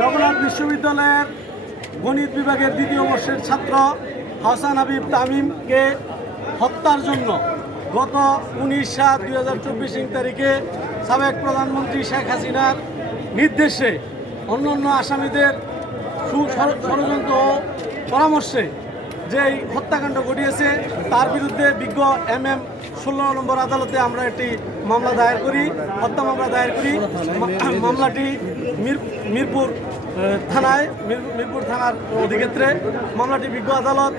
জগন্নাথ বিশ্ববিদ্যালয়ের গণিত বিভাগের দ্বিতীয় বর্ষের ছাত্র হাসান হাবিব তামিমকে হত্যার জন্য গত 19/7/2024 তারিখে সাবেক প্রধানমন্ত্রী শেখ হাসিনার নির্দেশে অন্যান্য আসামিদের ষড়যন্ত্র ও পরামর্শে যেই হত্যাকাণ্ড ঘটিয়েছে তার বিরুদ্ধে বিজ্ঞ MM 16 নম্বর আদালতে আমরা একটি মামলা দায়ের করি, হত্যা মামলা দায়ের করি। মামলাটি মিরপুর থানার অধিক্ষেত্রে মামলাটি বিজ্ঞ আদালত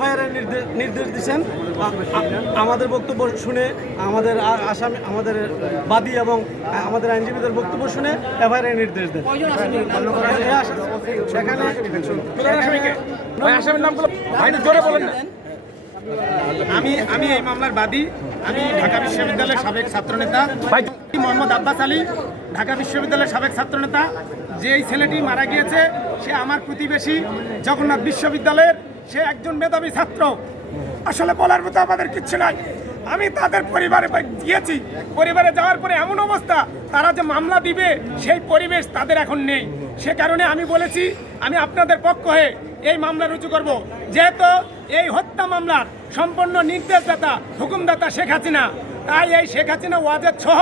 FIR এর নির্দেশ দিচ্ছেন। আমাদের বক্তব্য শুনে আমাদের বাদী এবং আমাদের আইনজীবীদের বক্তব্য শুনে FIR এর নির্দেশ দেন। আমি এই মামলার বাদী। আমি ঢাকা বিশ্ববিদ্যালয়ের সাবেক ছাত্রনেতা মোহাম্মদ আব্বাস আলী, ঢাকা বিশ্ববিদ্যালয়ের সাবেক ছাত্রনেতা। যেই ছেলেটি মারা গিয়েছে সে আমার প্রতিবেশী জগন্নাথ বিশ্ববিদ্যালয়ের, সে একজন মেধাবী ছাত্র। আসলে বলার মতো আমাদের কিচ্ছু নাই। আমি তাদের পরিবারে গিয়েছি, পরিবারে যাওয়ার পরে এমন অবস্থা, তারা যে মামলা দিবে সেই পরিবেশ তাদের এখন নেই। সে কারণে আমি বলেছি আমি আপনাদের পক্ষ হয়ে এই মামলা রুজু করব, যেহেতু এই হত্যা মামলার সম্পূর্ণ নির্দেশদাতা হুকুমদাতা শেখ হাসিনা। তাই এই শেখ হাসিনা ওয়াজেদ সহ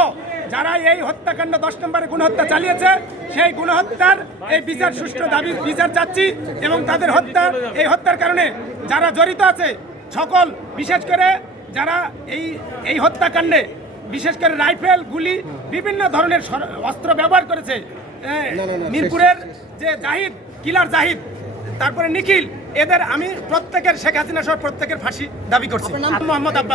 যারা এই হত্যাকাণ্ড 10 নম্বরে গুণহত্যা চালিয়েছে, সেই গুণহত্যার এই বিচার সুষ্ঠু দাবি বিচার চাচ্ছি। এবং তাদের হত্যার কারণে যারা জড়িত আছে সকল, বিশেষ করে যারা এই হত্যাকাণ্ডে বিশেষ করে রাইফেল, গুলি, বিভিন্ন ধরনের অস্ত্র ব্যবহার করেছে, মিরপুরের যে কিলার জাহিদ, তারপরে নিখিল, এদের আমি প্রত্যেকের, শেখ হাসিনা সহ প্রত্যেকের ফাঁসি দাবি করছি। মোহাম্মদ আব্বাস।